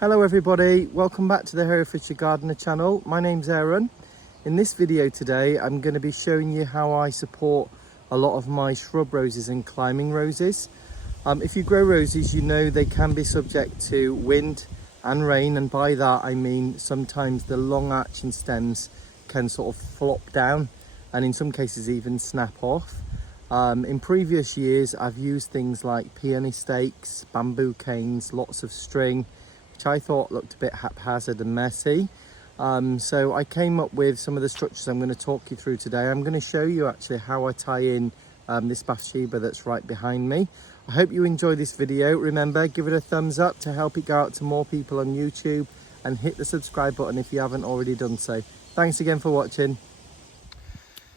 Hello everybody, welcome back to the Herefordshire Gardener channel. My name's Aaron. In this video today I'm going to be showing you how I support a lot of my shrub roses and climbing roses. If you grow roses, you know they can be subject to wind and rain, and by that I mean sometimes the long arching stems can sort of flop down and in some cases even snap off. In previous years I've used things like peony stakes, bamboo canes, lots of string, which I thought looked a bit haphazard and messy. So I came up with some of the structures I'm going to talk you through today. I'm going to show you actually how I tie in this Bathsheba that's right behind me. I hope you enjoy this video. Remember, give it a thumbs up to help it go out to more people on YouTube, and hit the subscribe button if you haven't already done so. Thanks again for watching.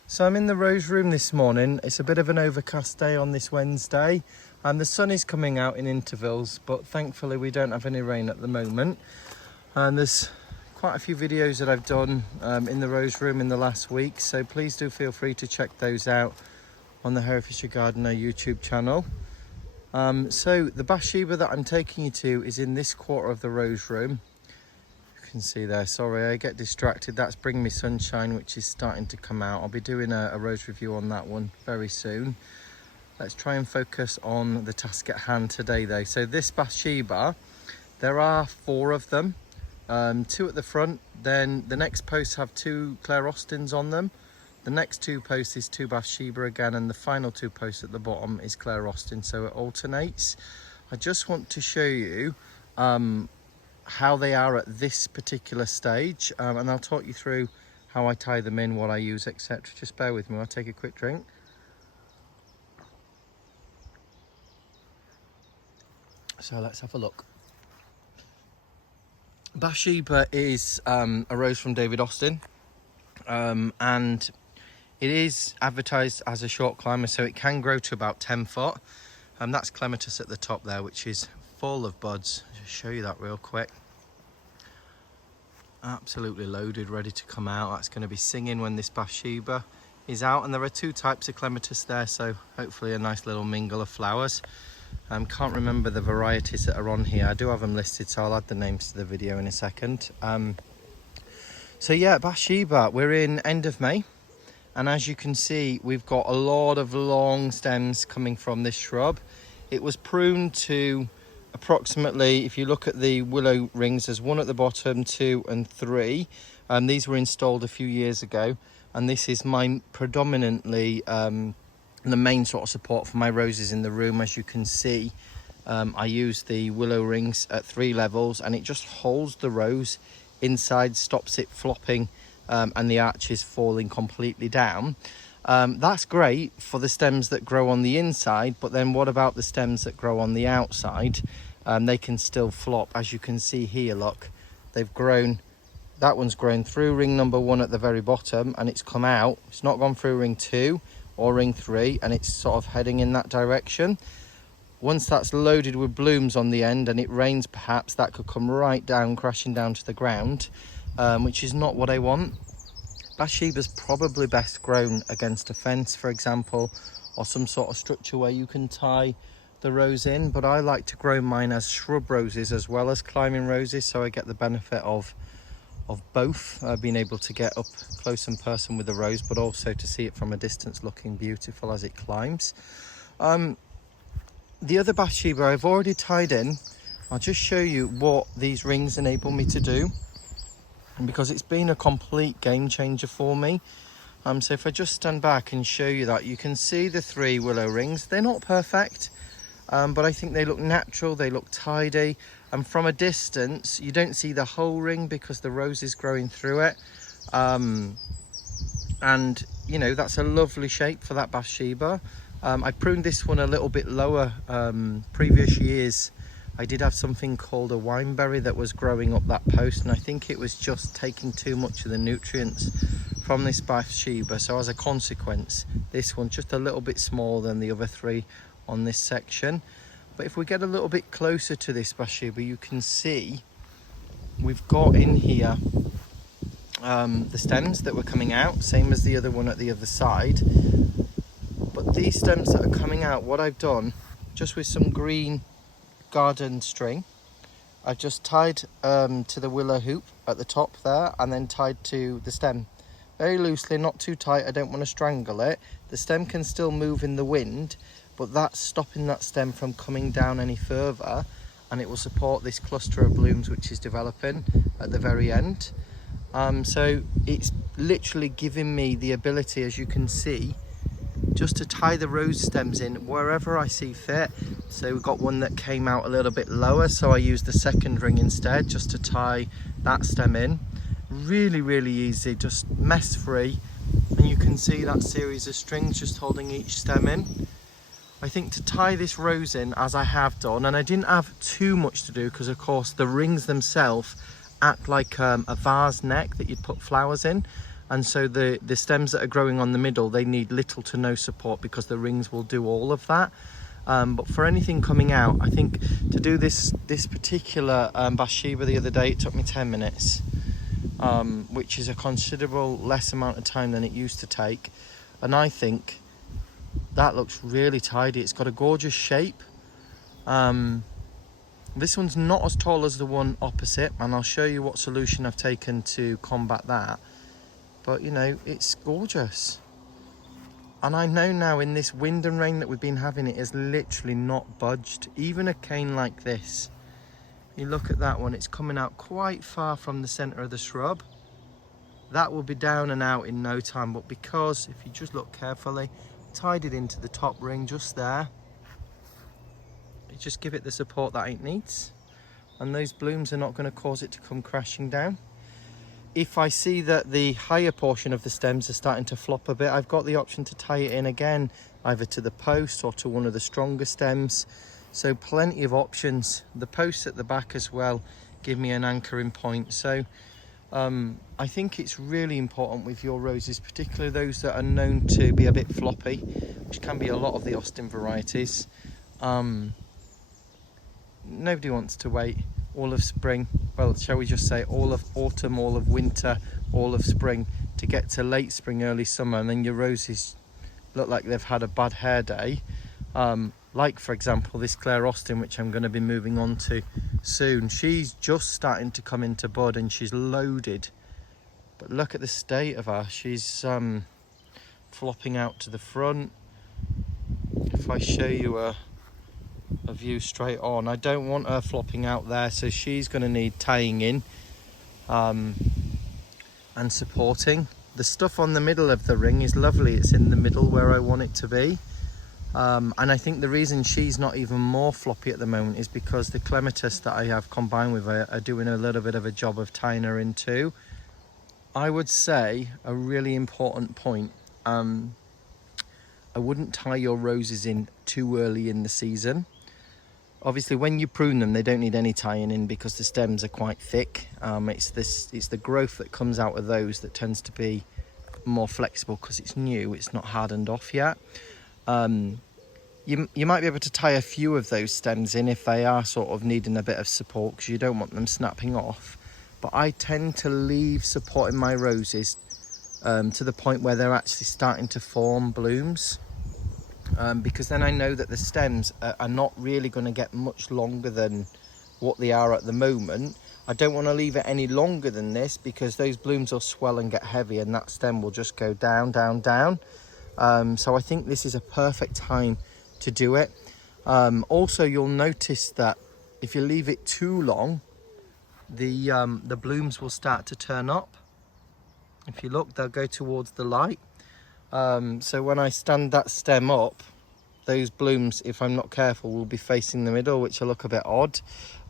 So I'm in the rose room this morning. It's a bit of an overcast day on this Wednesday, and the sun is coming out in intervals, but thankfully we don't have any rain at the moment. And there's quite a few videos that I've done in the rose room in the last week, so please do feel free to check those out on the Herefordshire Gardener YouTube channel. So the Bathsheba that I'm taking you to is in this quarter of the rose room. You can see there, sorry I get distracted, that's Bring Me Sunshine, which is starting to come out. I'll be doing a rose review on that one very soon. Let's try and focus on the task at hand today though. So this Bathsheba, there are 4 of them, 2 at the front, then the next posts have 2 Claire Austins on them. The next 2 posts is 2 Bathsheba again, and the final 2 posts at the bottom is Claire Austin, so it alternates. I just want to show you how they are at this particular stage, and I'll talk you through how I tie them in, what I use, etc. Just bear with me, I'll take a quick drink. So let's have a look. Bathsheba is a rose from David Austin, and it is advertised as a short climber, so it can grow to about 10 foot. That's clematis at the top there, which is full of buds. I'll just show you that real quick. Absolutely loaded, ready to come out. That's going to be singing when this Bathsheba is out. And there are 2 types of clematis there, so hopefully a nice little mingle of flowers. Can't remember the varieties that are on here. I do have them listed, so I'll add the names to the video in a second. So yeah, Bathsheba, we're in end of May, and as you can see we've got a lot of long stems coming from this shrub. It was pruned to approximately, if you look at the willow rings, there's 1 at the bottom, 2 and 3. These were installed a few years ago, and this is my predominantly the main sort of support for my roses in the room. As you can see, I use the willow rings at 3 levels, and it just holds the rose inside, stops it flopping and the arches falling completely down. That's great for the stems that grow on the inside, but then what about the stems that grow on the outside? They can still flop. As you can see here, look, they've grown. That one's grown through ring number 1 at the very bottom, and it's come out. It's not gone through ring 2 or ring 3, and it's sort of heading in that direction. Once that's loaded with blooms on the end and it rains, perhaps that could come right down, crashing down to the ground, which is not what I want. Bathsheba's probably best grown against a fence, for example, or some sort of structure where you can tie the rose in, but I like to grow mine as shrub roses as well as climbing roses, so I get the benefit of both, being able to get up close and person with the rose, but also to see it from a distance looking beautiful as it climbs. The other Bathsheba I've already tied in. I'll just show you what these rings enable me to do, and because it's been a complete game changer for me. So if I just stand back and show you that, you can see the 3 willow rings. They're not perfect, but I think they look natural, they look tidy, and from a distance you don't see the whole ring because the rose is growing through it. And you know, that's a lovely shape for that Bathsheba. I pruned this one a little bit lower. Previous years I did have something called a wineberry that was growing up that post, and I think it was just taking too much of the nutrients from this Bathsheba, so as a consequence this one's just a little bit smaller than the other 3 on this section. But if we get a little bit closer to this Bathsheba, you can see we've got in here the stems that were coming out, same as the other one at the other side. But these stems that are coming out, what I've done, just with some green garden string, I just tied to the willow hoop at the top there, and then tied to the stem. Very loosely, not too tight, I don't want to strangle it. The stem can still move in the wind, but that's stopping that stem from coming down any further, and it will support this cluster of blooms which is developing at the very end. So it's literally giving me the ability, as you can see, just to tie the rose stems in wherever I see fit. So we've got one that came out a little bit lower, so I used the second ring instead just to tie that stem in. Really easy, just mess free, and you can see that series of strings just holding each stem in. I think to tie this rose in, as I have done, and I didn't have too much to do because of course the rings themselves act like a vase neck that you'd put flowers in, and so the stems that are growing on the middle, they need little to no support because the rings will do all of that. But for anything coming out, I think to do this particular Bathsheba the other day, it took me 10 minutes, which is a considerable less amount of time than it used to take. And I think that looks really tidy. It's got a gorgeous shape. This one's not as tall as the one opposite, and I'll show you what solution I've taken to combat that. But you know, it's gorgeous. And I know now in this wind and rain that we've been having, it has literally not budged. Even a cane like this, you look at that one, it's coming out quite far from the centre of the shrub. That will be down and out in no time, but because, if you just look carefully, tied it into the top ring just there, you just give it the support that it needs, and those blooms are not going to cause it to come crashing down. If I see that the higher portion of the stems are starting to flop a bit, I've got the option to tie it in again, either to the post or to one of the stronger stems. So plenty of options. The posts at the back as well give me an anchoring point. So I think it's really important with your roses, particularly those that are known to be a bit floppy, which can be a lot of the Austin varieties. Nobody wants to wait all of spring, well, shall we just say all of autumn, all of winter, all of spring to get to late spring, early summer, and then your roses look like they've had a bad hair day. Like for example this Claire Austin, which I'm going to be moving on to soon. She's just starting to come into bud and she's loaded, but look at the state of her. She's flopping out to the front. If I show you a view straight on, I don't want her flopping out there, so she's going to need tying in and supporting. The stuff on the middle of the ring is lovely, it's in the middle where I want it to be. And I think the reason she's not even more floppy at the moment is because the clematis that I have combined with her are doing a little bit of a job of tying her in too. I would say a really important point, I wouldn't tie your roses in too early in the season. Obviously when you prune them, they don't need any tying in because the stems are quite thick. It's the growth that comes out of those that tends to be more flexible because it's new, it's not hardened off yet. You might be able to tie a few of those stems in if they are sort of needing a bit of support, because you don't want them snapping off. But I tend to leave supporting my roses to the point where they're actually starting to form blooms, because then I know that the stems are not really going to get much longer than what they are at the moment. I don't want to leave it any longer than this because those blooms will swell and get heavy and that stem will just go down, down, down. So I think this is a perfect time to do it. Also, you'll notice that if you leave it too long, the blooms will start to turn up. If you look, they'll go towards the light. So when I stand that stem up, those blooms, if I'm not careful, will be facing the middle, which will look a bit odd.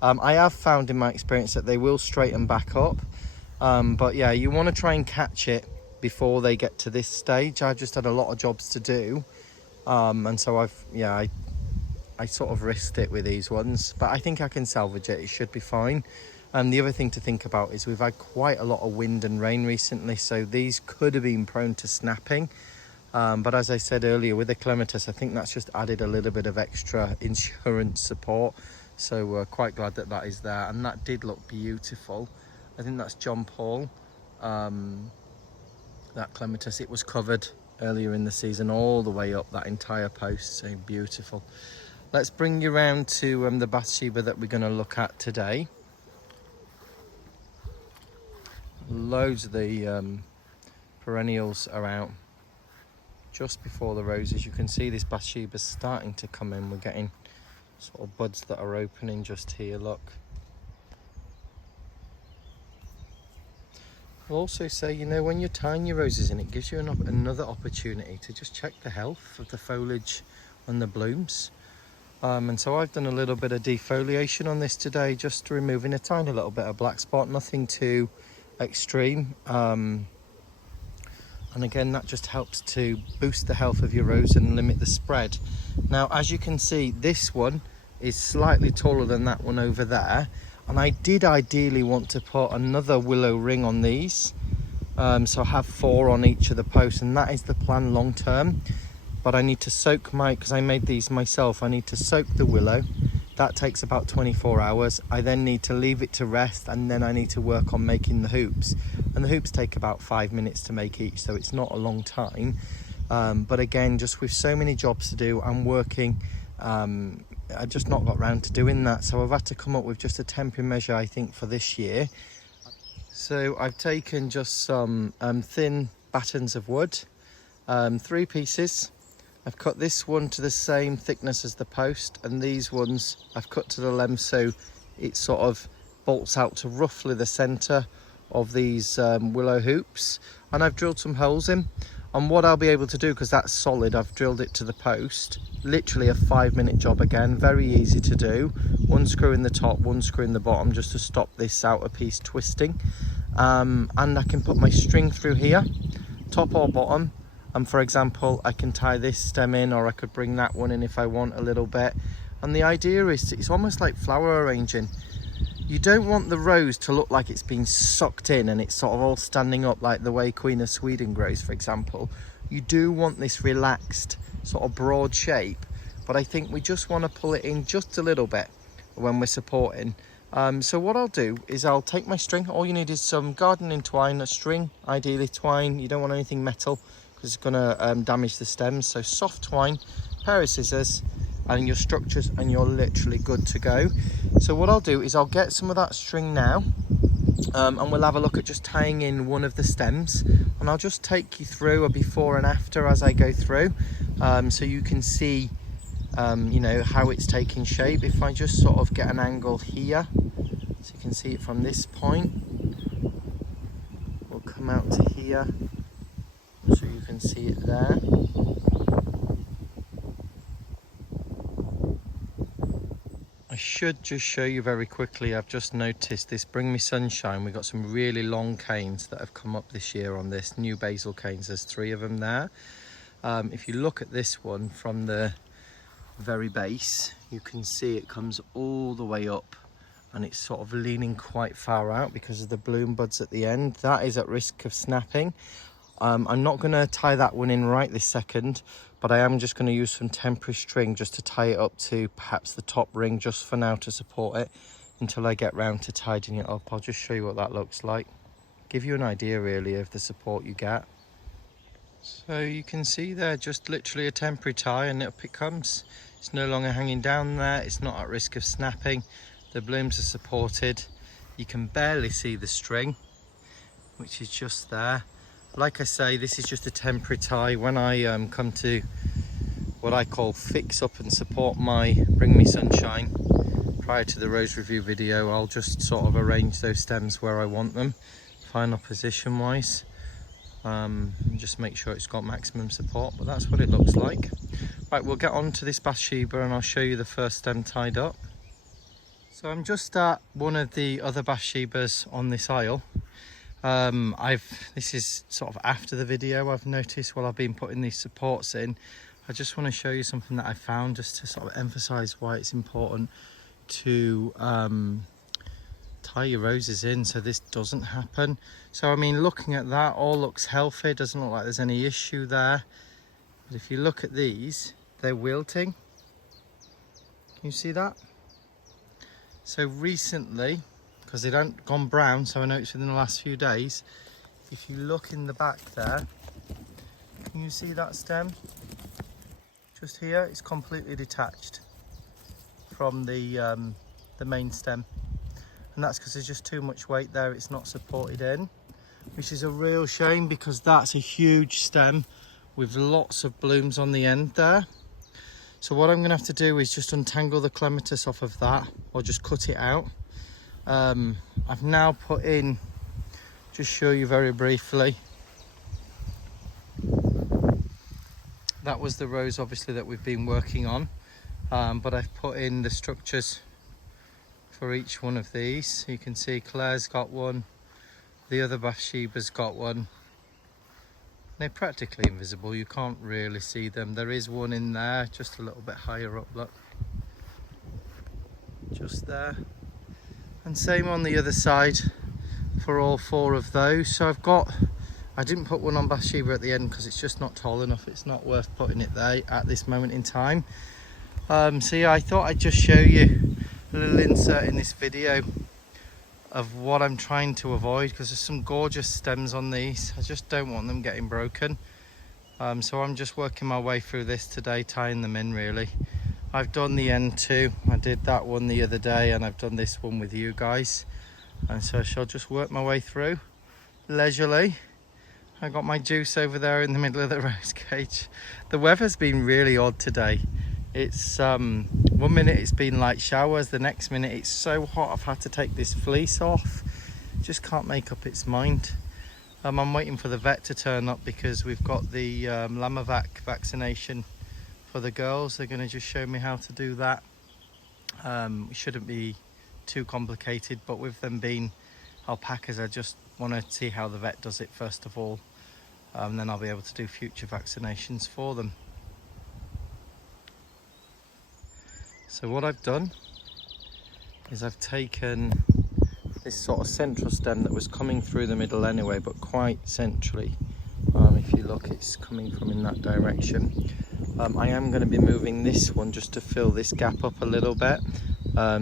I have found in my experience that they will straighten back up. But yeah, you want to try and catch it before they get to this stage. I've just had a lot of jobs to do, and so I sort of risked it with these ones, but I think I can salvage it. It should be fine. And the other thing to think about is we've had quite a lot of wind and rain recently, so these could have been prone to snapping, but as I said earlier with the clematis, I think that's just added a little bit of extra insurance support, so we're quite glad that that is there. And that did look beautiful. I think that's John Paul. That clematis, it was covered earlier in the season all the way up that entire post, so beautiful. Let's bring you around to the Bathsheba that we're going to look at today. Loads of the perennials are out just before the roses. You can see this Bathshebas starting to come in. We're getting sort of buds that are opening just here, look. I'll also say, you know, when you're tying your roses in, it gives you another opportunity to just check the health of the foliage and the blooms. And so I've done a little bit of defoliation on this today, just removing a tiny little bit of black spot, nothing too extreme. And again, that just helps to boost the health of your rose and limit the spread. Now, as you can see, this one is slightly taller than that one over there. And I did ideally want to put another willow ring on these. So I have 4 on each of the posts, and that is the plan long term. But I need to soak because I made these myself, I need to soak the willow. That takes about 24 hours. I then need to leave it to rest, and then I need to work on making the hoops. And the hoops take about 5 minutes to make each, so it's not a long time. But again, just with so many jobs to do, I'm working, I just not got round to doing that. So I've had to come up with just a temporary measure, I think, for this year. So I've taken just some thin battens of wood, 3 pieces. I've cut this one to the same thickness as the post, and these ones I've cut to the length so it sort of bolts out to roughly the centre of these willow hoops. And I've drilled some holes in. And what I'll be able to do, because that's solid, I've drilled it to the post. Literally a 5-minute job again, very easy to do. 1 screw in the top, 1 screw in the bottom, just to stop this outer piece twisting. And I can put my string through here, top or bottom. And for example, I can tie this stem in, or I could bring that one in if I want a little bit. And the idea is, it's almost like flower arranging. You don't want the rose to look like it's been sucked in and it's sort of all standing up like the way Queen of Sweden grows, for example. You do want this relaxed, sort of broad shape, but I think we just want to pull it in just a little bit when we're supporting. So what I'll do is I'll take my string. All you need is some gardening twine, a string, ideally twine. You don't want anything metal because it's going to damage the stems. So soft twine, pair of scissors, and your structures, and you're literally good to go. So what I'll do is I'll get some of that string now, and we'll have a look at just tying in one of the stems, and I'll just take you through a before and after as I go through, so you can see you know, how it's taking shape. If I just sort of get an angle here, so you can see it from this point, we'll come out to here so you can see it there. I should just show you very quickly, I've just noticed this Bring Me Sunshine. We've got some really long canes that have come up this year on this, new basil canes. There's 3 of them there. If you look at this one from the very base, you can see it comes all the way up, and it's sort of leaning quite far out because of the bloom buds at the end. That is at risk of snapping. I'm not going to tie that one in right this second, but I am just going to use some temporary string just to tie it up to perhaps the top ring just for now to support it until I get round to tidying it up. I'll just show you what that looks like. Give you an idea really of the support you get. So you can see there, just literally a temporary tie, and up it comes. It's no longer hanging down there. It's not at risk of snapping. The blooms are supported. You can barely see the string, which is just there. Like I say, this is just a temporary tie. When I come to what I call fix up and support my Bring Me Sunshine prior to the rose review video, I'll just sort of arrange those stems where I want them, final position wise, and just make sure it's got maximum support. But that's what it looks like. Right, we'll get on to this Bathsheba and I'll show you the first stem tied up. So I'm just at one of the other Bathshebas on this aisle. This is sort of after the video. I've noticed while I've been putting these supports in, I just want to show you something that I found just to sort of emphasize why it's important to tie your roses in so this doesn't happen. So I mean, looking at that, all looks healthy, doesn't look like there's any issue there. But if you look at these, they're wilting. Can you see that? So recently, because they haven't gone brown, so I know it's within the last few days. If you look in the back there, can you see that stem? Just here, it's completely detached from the main stem. And that's because there's just too much weight there, it's not supported in. which is a real shame because that's a huge stem with lots of blooms on the end there. So what I'm going to have to do is just untangle the clematis off of that, or just cut it out. I've now put in, just show you very briefly, that was the rose obviously that we've been working on, but I've put in the structures for each one of these. You can see Claire's got one, the other Bathsheba's got one. They're practically invisible, you can't really see them. There is one in there, just a little bit higher up, look. Just there. And same on the other side for all 4 of those. So I didn't put one on Bathsheba at the end because it's just not tall enough. It's not worth putting it there at this moment in time. So yeah, I thought I'd just show you a little insert in this video of what I'm trying to avoid, because there's some gorgeous stems on these. I just don't want them getting broken. So I'm just working my way through this today, tying them in really. I've done the end too. I did that one the other day and I've done this one with you guys. And so I shall just work my way through leisurely. I got my juice over there in the middle of the rose cage. The weather's been really odd today. It's one minute it's been light showers, the next minute it's so hot I've had to take this fleece off. Just can't make up its mind. I'm waiting for the vet to turn up because we've got the Lamavac vaccination for the girls. They're going to just show me how to do that. It shouldn't be too complicated, but with them being alpacas, I just want to see how the vet does it first of all. Then I'll be able to do future vaccinations for them. So what I've done is I've taken this sort of central stem that was coming through the middle anyway, but quite centrally. If you look, it's coming from in that direction. I am going to be moving this one just to fill this gap up a little bit.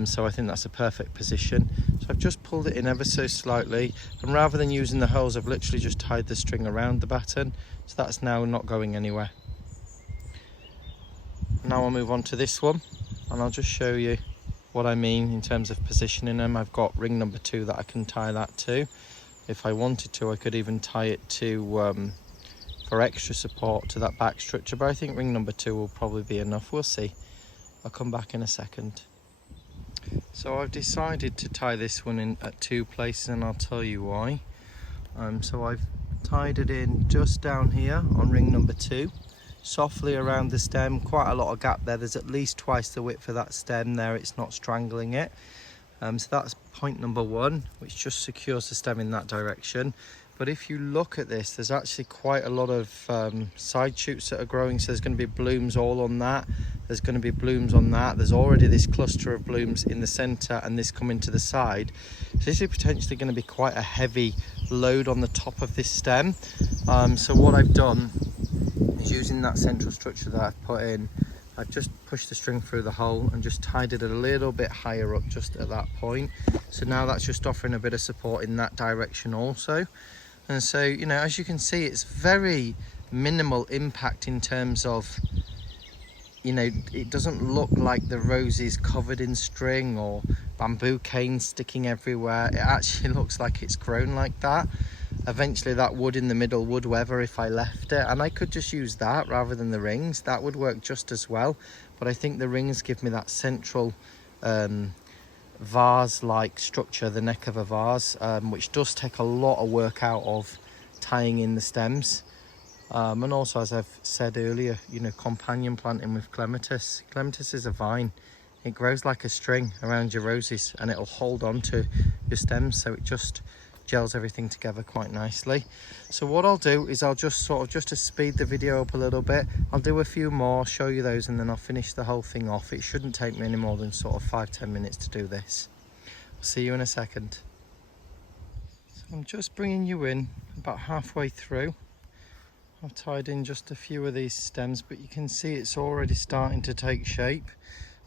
So I think that's a perfect position. So I've just pulled it in ever so slightly, and rather than using the hose, I've literally just tied the string around the batten. So that's now not going anywhere. Now I'll move on to this one, and I'll just show you what I mean in terms of positioning them. I've got ring number 2 that I can tie that to. If I wanted to, I could even tie it to for extra support to that back structure, but I think ring number 2 will probably be enough. We'll see. I'll come back in a second. So I've decided to tie this one in at 2 places, and I'll tell you why. So I've tied it in just down here on ring number 2, softly around the stem. Quite a lot of gap there. There's at least twice the width of that stem there. It's not strangling it. So that's point number 1, which just secures the stem in that direction. But if you look at this, there's actually quite a lot of side shoots that are growing. So there's going to be blooms all on that. There's going to be blooms on that. There's already this cluster of blooms in the center and this coming to the side. So this is potentially going to be quite a heavy load on the top of this stem. So what I've done is, using that central structure that I've put in, I've just pushed the string through the hole and just tied it a little bit higher up just at that point. So now that's just offering a bit of support in that direction also. And so, you know, as you can see, it's very minimal impact in terms of, you know, it doesn't look like the rose is covered in string or bamboo canes sticking everywhere. It actually looks like it's grown like that. Eventually that wood in the middle would weather if I left it, and I could just use that rather than the rings. That would work just as well, but I think the rings give me that central vase-like structure, the neck of a vase, which does take a lot of work out of tying in the stems. And also, as I've said earlier, you know, companion planting with clematis. Clematis is a vine. It grows like a string around your roses and it'll hold on to your stems, so it just gels everything together quite nicely. So what I'll do is I'll just sort of, just to speed the video up a little bit, I'll do a few more, show you those, and then I'll finish the whole thing off. It shouldn't take me any more than sort of 5-10 minutes to do this. I'll see you in a second. So I'm just bringing you in about halfway through. I've tied in just a few of these stems, but you can see it's already starting to take shape.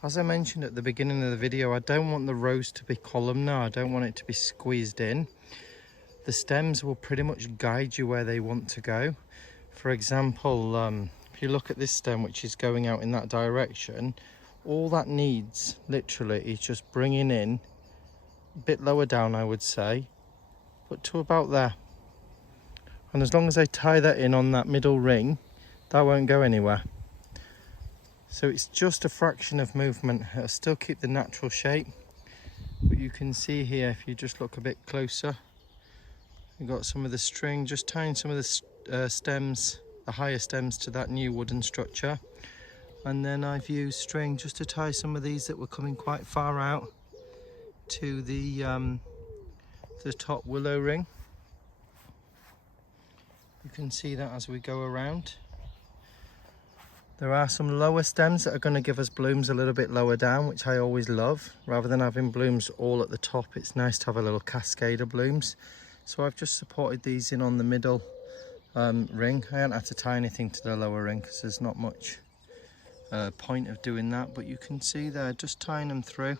As I mentioned at the beginning of the video, I don't want the rose to be columnar. I don't want it to be squeezed in. The stems will pretty much guide you where they want to go. For example, if you look at this stem, which is going out in that direction, all that needs literally is just bringing in a bit lower down, I would say, but to about there. And as long as I tie that in on that middle ring, that won't go anywhere. So it's just a fraction of movement. It'll still keep the natural shape. But you can see here, if you just look a bit closer, you've got some of the string, just tying some of the stems, the higher stems, to that new wooden structure. And then I've used string just to tie some of these that were coming quite far out to the top willow ring. You can see that as we go around. There are some lower stems that are going to give us blooms a little bit lower down, which I always love. Rather than having blooms all at the top, it's nice to have a little cascade of blooms. So I've just supported these in on the middle ring. I haven't had to tie anything to the lower ring because there's not much point of doing that, but you can see there, just tying them through.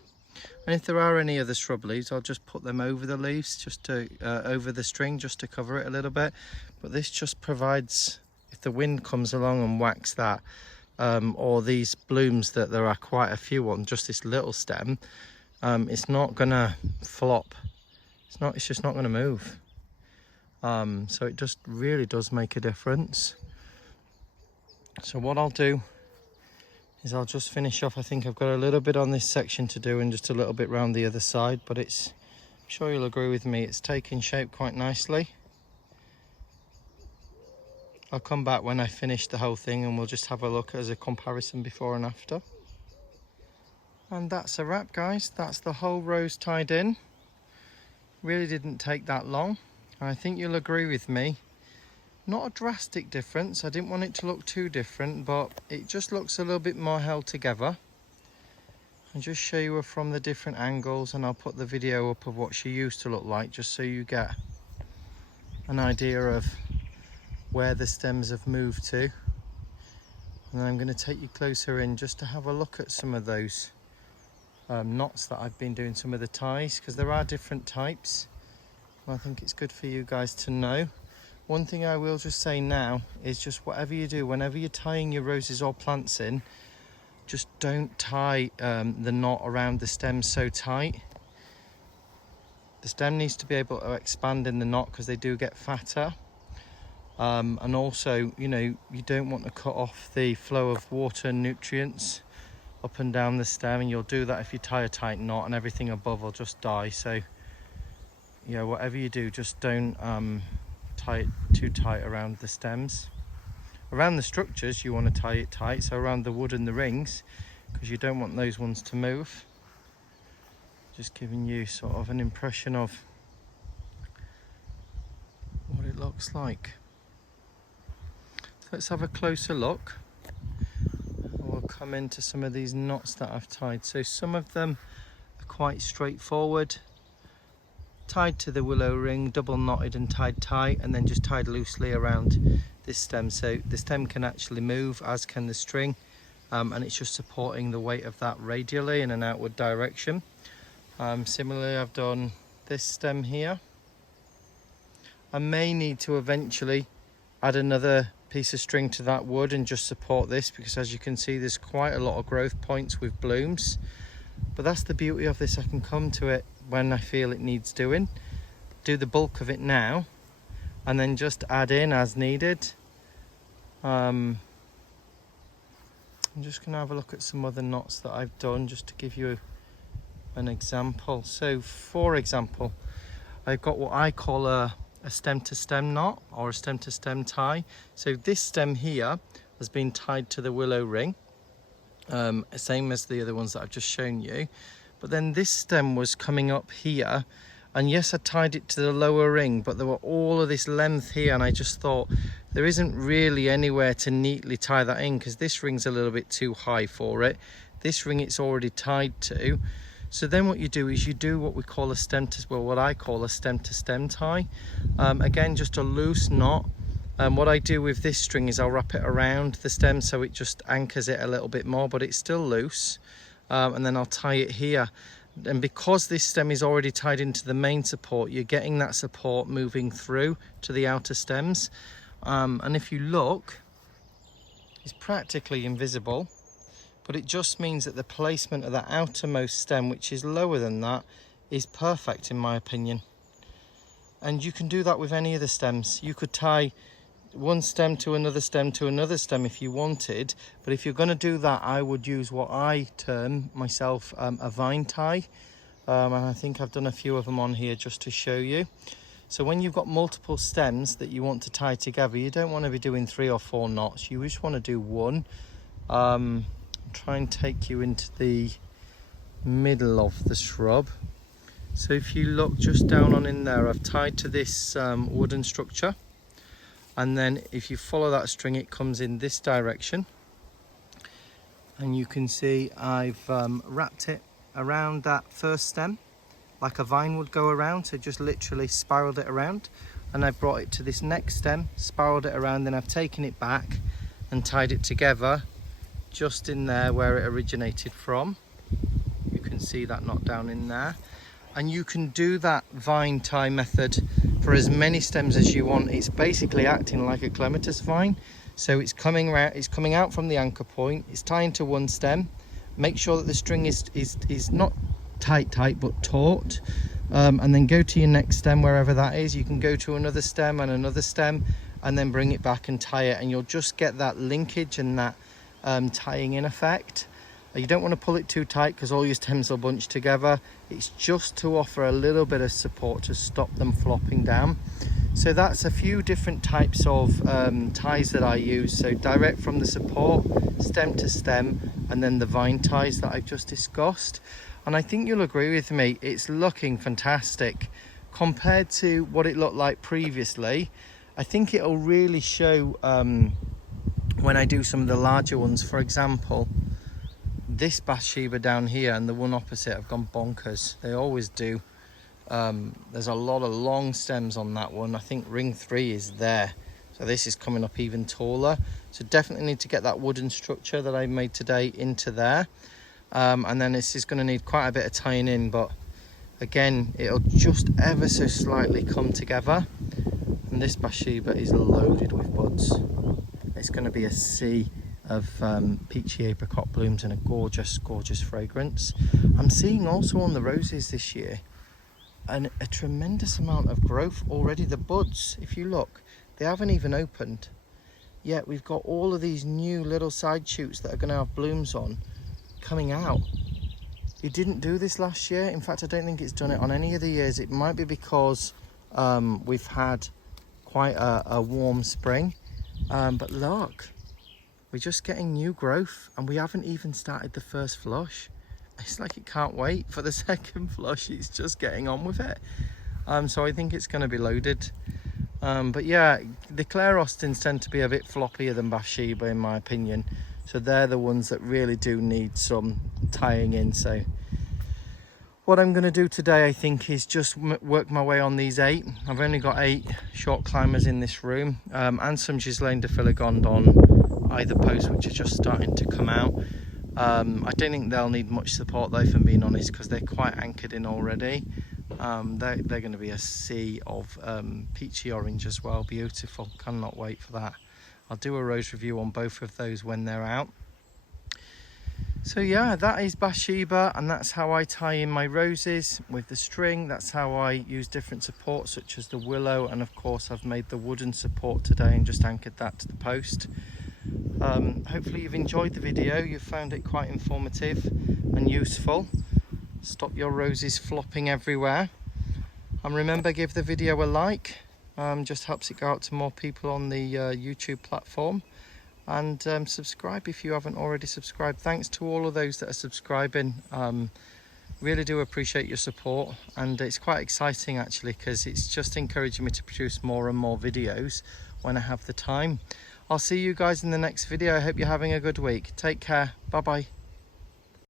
And if there are any other shrub leaves, I'll just put them over the leaves, just to over the string, just to cover it a little bit. But this just provides, if the wind comes along and whacks that, or these blooms that there are quite a few on just this little stem, it's not gonna flop. It's just not gonna move. So it just really does make a difference. So what I'll do is I'll just finish off. I think I've got a little bit on this section to do and just a little bit round the other side, but I'm sure you'll agree with me, it's taking shape quite nicely. I'll come back when I finish the whole thing and we'll just have a look as a comparison before and after. And that's a wrap, guys. That's the whole rose tied in. Really didn't take that long. And I think you'll agree with me. Not a drastic difference. I didn't want it to look too different, but it just looks a little bit more held together. I'll just show you her from the different angles, and I'll put the video up of what she used to look like, just so you get an idea of where the stems have moved to. And then I'm going to take you closer in just to have a look at some of those knots that I've been doing, some of the ties, because there are different types. And I think it's good for you guys to know. One thing I will just say now is just whatever you do, whenever you're tying your roses or plants in, just don't tie the knot around the stem so tight. The stem needs to be able to expand in the knot because they do get fatter. And also, you know, you don't want to cut off the flow of water and nutrients up and down the stem, and you'll do that if you tie a tight knot, and everything above will just die. So, yeah, whatever you do, just don't tie it too tight around the stems. Around the structures you want to tie it tight, so around the wood and the rings, because you don't want those ones to move. Just giving you sort of an impression of what it looks like. So let's have a closer look. We'll come into some of these knots that I've tied. So some of them are quite straightforward, tied to the willow ring, double knotted and tied tight, and then just tied loosely around this stem. So the stem can actually move, as can the string, and it's just supporting the weight of that radially in an outward direction. Similarly, I've done this stem here. I may need to eventually add another piece of string to that wood and just support this, because as you can see, there's quite a lot of growth points with blooms. But that's the beauty of this. I can come to it when I feel it needs doing, do the bulk of it now, and then just add in as needed. I'm just going to have a look at some other knots that I've done just to give you an example. So for example, I've got what I call a stem to stem knot, or a stem to stem tie. So this stem here has been tied to the willow ring, same as the other ones that I've just shown you. But then this stem was coming up here, and yes, I tied it to the lower ring, but there were all of this length here, and I just thought there isn't really anywhere to neatly tie that in, because this ring's a little bit too high for it. This ring it's already tied to. So then what you do is you do what we call a stem to, well, what I call a stem to stem tie. Again, just a loose knot. What I do with this string is I'll wrap it around the stem so it just anchors it a little bit more, but it's still loose. And then I'll tie it here. And because this stem is already tied into the main support, you're getting that support moving through to the outer stems. And if you look, it's practically invisible, but it just means that the placement of the outermost stem, which is lower than that, is perfect in my opinion. And you can do that with any of the stems. You could tie one stem to another stem to another stem if you wanted, but if you're going to do that, I would use what I term myself a vine tie, and I think I've done a few of them on here just to show you. So when you've got multiple stems that you want to tie together, you don't want to be doing 3 or 4 knots. You just want to do one. Try and take you into the middle of the shrub. So if you look just down on in there, I've tied to this wooden structure, and then if you follow that string, it comes in this direction, and you can see I've wrapped it around that first stem like a vine would go around, so just literally spiraled it around, and I've brought it to this next stem, spiraled it around, then I've taken it back and tied it together just in there where it originated from. You can see that knot down in there. And you can do that vine tie method for as many stems as you want. It's basically acting like a clematis vine. So it's coming out from the anchor point, it's tying to one stem. Make sure that the string is not tight but taut, and then go to your next stem wherever that is. You can go to another stem and another stem, and then bring it back and tie it, and you'll just get that linkage and that tying in effect. You don't want to pull it too tight because all your stems will bunch together. It's just to offer a little bit of support to stop them flopping down. So that's a few different types of ties that I use. So direct from the support, stem to stem, and then the vine ties that I've just discussed. And I think you'll agree with me, it's looking fantastic compared to what it looked like previously. I think it'll really show when I do some of the larger ones. For example, this Bathsheba down here and the one opposite have gone bonkers. They always do. There's a lot of long stems on that one. I think ring 3 is there. So this is coming up even taller. So definitely need to get that wooden structure that I made today into there. And then this is going to need quite a bit of tying in, but again, it'll just ever so slightly come together. And this Bathsheba is loaded with buds. It's going to be a sea of peachy apricot blooms and a gorgeous fragrance. I'm seeing also on the roses this year a tremendous amount of growth already. The buds, if you look, they haven't even opened yet. We've got all of these new little side shoots that are going to have blooms on coming out. You didn't do this last year. In fact, I don't think it's done it on any of the years. It might be because we've had quite a warm spring, but look, we're just getting new growth, and we haven't even started the first flush. It's like it can't wait for the second flush. It's just getting on with it. So I think it's going to be loaded. But yeah, the Claire Austins tend to be a bit floppier than Bathsheba in my opinion. So they're the ones that really do need some tying in. So what I'm going to do today, I think, is just work my way on these 8. I've only got 8 short climbers in this room, and some Ghislaine de Filigonde on either post, which are just starting to come out. I don't think they'll need much support though, if I'm being honest, because they're quite anchored in already. They're going to be a sea of peachy orange as well. Beautiful, cannot wait for that. I'll do a rose review on both of those when they're out. So yeah, that is Bathsheba, and that's how I tie in my roses with the string. That's how I use different supports such as the willow, and of course I've made the wooden support today and just anchored that to the post. Hopefully you've enjoyed the video, you've found it quite informative and useful. Stop your roses flopping everywhere, and remember, give the video a like. Just helps it go out to more people on the YouTube platform, and subscribe if you haven't already subscribed. Thanks to all of those that are subscribing. Really do appreciate your support, and it's quite exciting actually, because it's just encouraging me to produce more and more videos when I have the time. I'll see you guys in the next video. I hope you're having a good week. Take care. Bye bye.